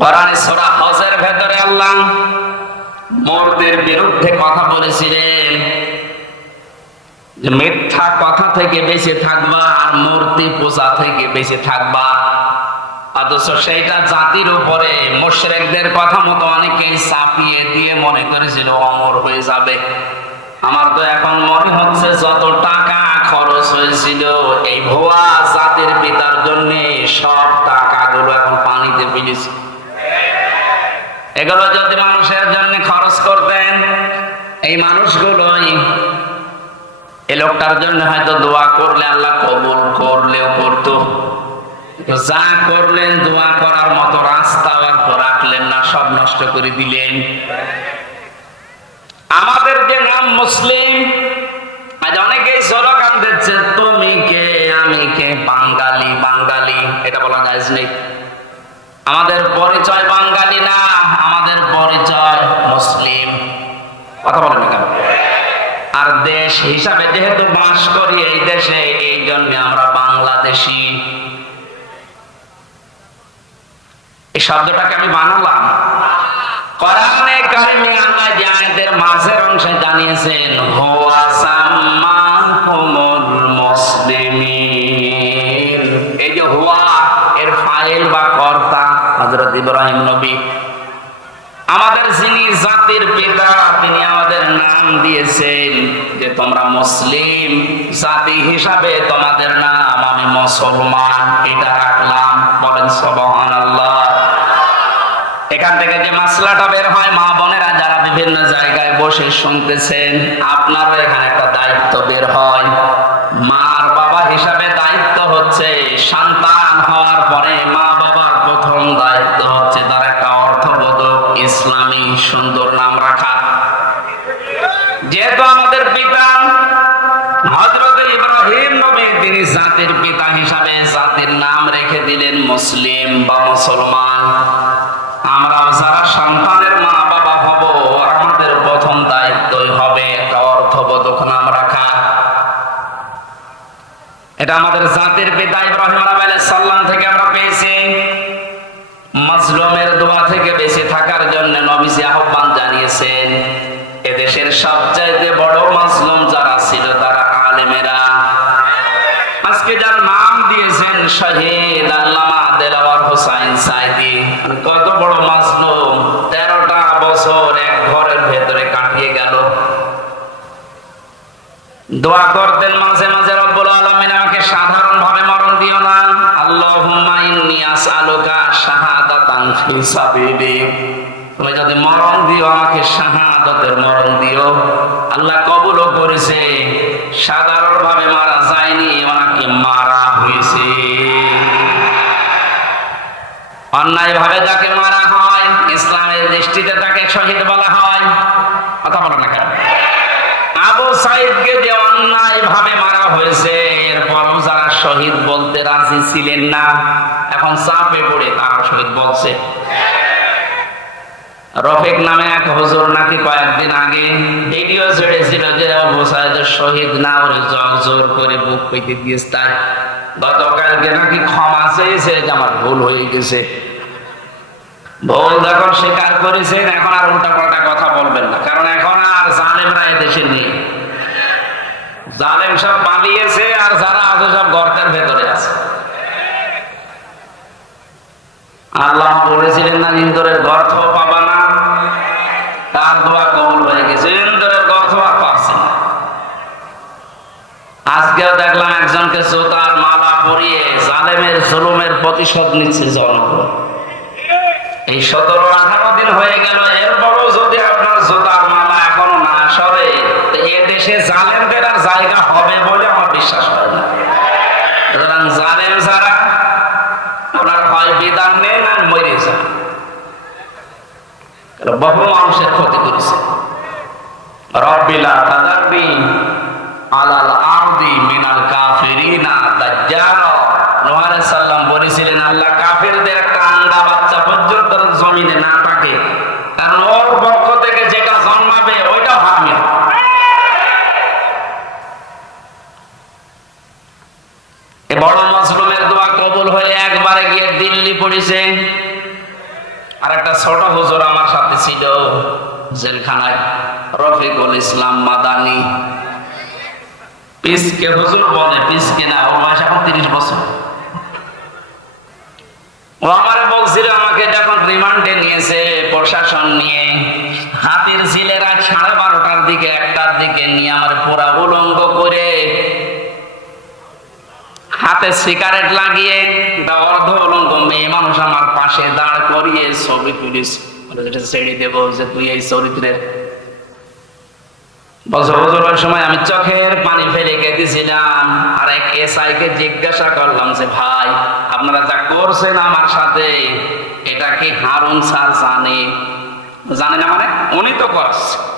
কোরআনে সূরা হজের ভেতরে আল্লাহ মরদের বিরুদ্ধে কথা বলেছিলেন মিথ্যা কথা থেকে বেঁচে থাকবা আর মূর্তি পূজা থেকে বেঁচে থাকবা। অথচ সেইটা জাতির উপরে মুশরিকদের কথা মতো অনেকেই চাপিয়ে দিয়ে মনে করেছিল অমর হয়ে যাবে। আমার তো এখন মনে হচ্ছে যত টাকা খরচ হয়েছিল, এই ভুয়া জাতির পিতার জন্য সব টাকাগুলো এখন পানিতে ফেলেছে এগুলো যদি মানুষের জন্য খরচ করতেন, এই মানুষগুলোই এই লোকটার জন্য হয়তো দোয়া করলে আল্লাহ কবুল করলেও করতো। যা করলেন, দোয়া করার মতো রাস্তা আর রাখলেন না, সব নষ্ট করে দিলেন। আমাদের যে নাম মুসলিম, আজ অনেকেই স্লোগান দিচ্ছে, তুমি কে, আমি কে? বাঙালি বাঙালি, এটা বলা যায় আমাদের পরিচয় বাঙালি না আমাদের পরিচয় মুসলিম কথা বলেন কেন? আর দেশ হিসাবে যেহেতু বাস করি, এই দেশে এই জন্য আমরা বাংলাদেশি। এই শব্দটাকে আমি বানালাম। কারিমে আল্লাহ মাঝের অংশে জানিয়েছেন এই যে হুয়া, এর ফাইল বা কর্তা হযরত ইব্রাহিম নবী আমাদের যিনি জাতির পিতা, তিনি আমাদের নাম দিয়েছেন যে তোমরা মুসলিম জাতি হিসাবে তোমাদের নাম আমি মুসলমান, এটা রাখলাম। বলেন, সুবহানাল্লাহ। এখান থেকে যে মাসলাটা বের হয়, মা বোনেরা যারা বিভিন্ন জায়গায় বসে শুনতেছেন, আপনারও এখানে একটা দায়িত্ব বের হয়। মার বাবা হিসাবে দায়িত্ব হচ্ছে সন্তান হিসাবে জাতির নাম রেখে দিলেন মুসলিম বা মুসলমান? আমরা যারা সন্তানের মা বাবা হব, আমাদের প্রথম দায়িত্বই হবে একটা অর্থবোধক নাম রাখা। এটা আমাদের জাতির পিতা ইব্রাহিম আলাইহিস সালাম থেকে আমরা পেয়েছি। মাজলুমের দোয়া থেকে বেঁচে থাকার জন্য নবীজি আহ্বান জানিয়েছেন, এদেশের সবচাইতে বড় মাজলুম যারা ছিল তারা আলেমেরা আজকে যার নাম দিয়েছেন সাইদি, কত বড় তেরোটা বছর এক ঘরের ভেতরে কাটিয়ে গেল। দোয়া করতেন মাঝে মাঝে রব্বুল আমাকে সাধারণ ভাবে মরণ দিও না। আল্লাহুম্মা ইন্নী আসআলুকা শাহাদাতান ফি তুমি যদি মরণ দিও, আমাকে শাহাদাতের মরণ দিও। আল্লাহ কবুলও করেছে। সাধারণ ভাবে অন্যায় ভাবে যাকে মারা হয়, ইসলামের দৃষ্টিতে তাকে শহীদ বলা হয়। কথা বলো না আবু সাইদকে যে অন্যায় ভাবে মারা হয়েছে, এরপরও যারা শহীদ বলতে রাজি ছিলেন না, এখন চাপে পড়ে তারা শহীদ বলছে। রফিক নামে এক হুজুর নাকি কয়েকদিন আগে ভিডিও ছেড়েছিল যে আবু সাইদের শহীদ না জল জোর করে বুক পেতে দিয়েছে তাই গতকালকে নাকি ক্ষমা চেয়েছে যে আমার ভুল হয়ে গেছে। ভুল যখন স্বীকার করেছেন, এখন আর উল্টা পাল্টা কথা বলবেন না, কারণ এখন আর জালেমরা এদেশে নেই। জালেম সব পালিয়েছে আর যারা আছে সব গর্তের ভেতরে আছে। আল্লাহ বলেছিলেন না, ইন্দরের গর্থ পাবা না তার দোয়া কবুল হয়ে গেছে ইন্দরের গর্থ আর পাচ্ছে না আজকেও দেখলাম একজনকে জোতার মালা পরিয়ে জালেমের, জুলুমের প্রতিশোধ নিচ্ছে জনগণ। এই সতেরো আঠারো দিন হয়ে গেল, এরপরও যদি আপনার জোতার মালা এখনও না সরে, তো এ দেশে জালেমদের আর জায়গা হবে বলে আমার বিশ্বাস হয় না। সুতরাং জালেম যারা, ওনার হয় বিধান নেন আর মরে যান। বহু মানুষের ক্ষতি করেছে। রব্বিলা তাদারবি আলাল জমিনে না থাকে। কারণ ওর পক্ষ থেকে যেটা জন্মাবে, ওইটা এ বড় মজলুমের দোয়া কবুল হয়ে একবারে গিয়ে দিল্লি পড়েছে। আর একটা ছোট হুজুর আমার সাথে ছিল জেলখানায়, রফিকুল ইসলাম মাদানি। পিসকে হুজুর বলে, পিসকে না ওর বয়স এখন তিরিশ বছর। ও আমারে রিমান্ডে নিয়েছে, প্রশাসন নিয়ে। হাতির ঝিলের সাড়ে বারোটার দিকে, একটার দিকে নিয়ে আমার পুরা উলঙ্গ করে হাতে সিগারেট লাগিয়ে অর্ধ উলঙ্গ মেয়ে মানুষ আমার পাশে দাঁড় করিয়ে ছবি তুলিস। ছেড়ে দেবো যে তুই এই চরিত্রের বছর আমি চোখের পানি ফেলে কেঁদেছিলাম আর এক এসআই কে জিজ্ঞাসা করলাম যে, ভাই, আপনারা যা করছেন আমার সাথে, এটা কি হারুন স্যার জানে? জানে না মানে উনি তো করছে।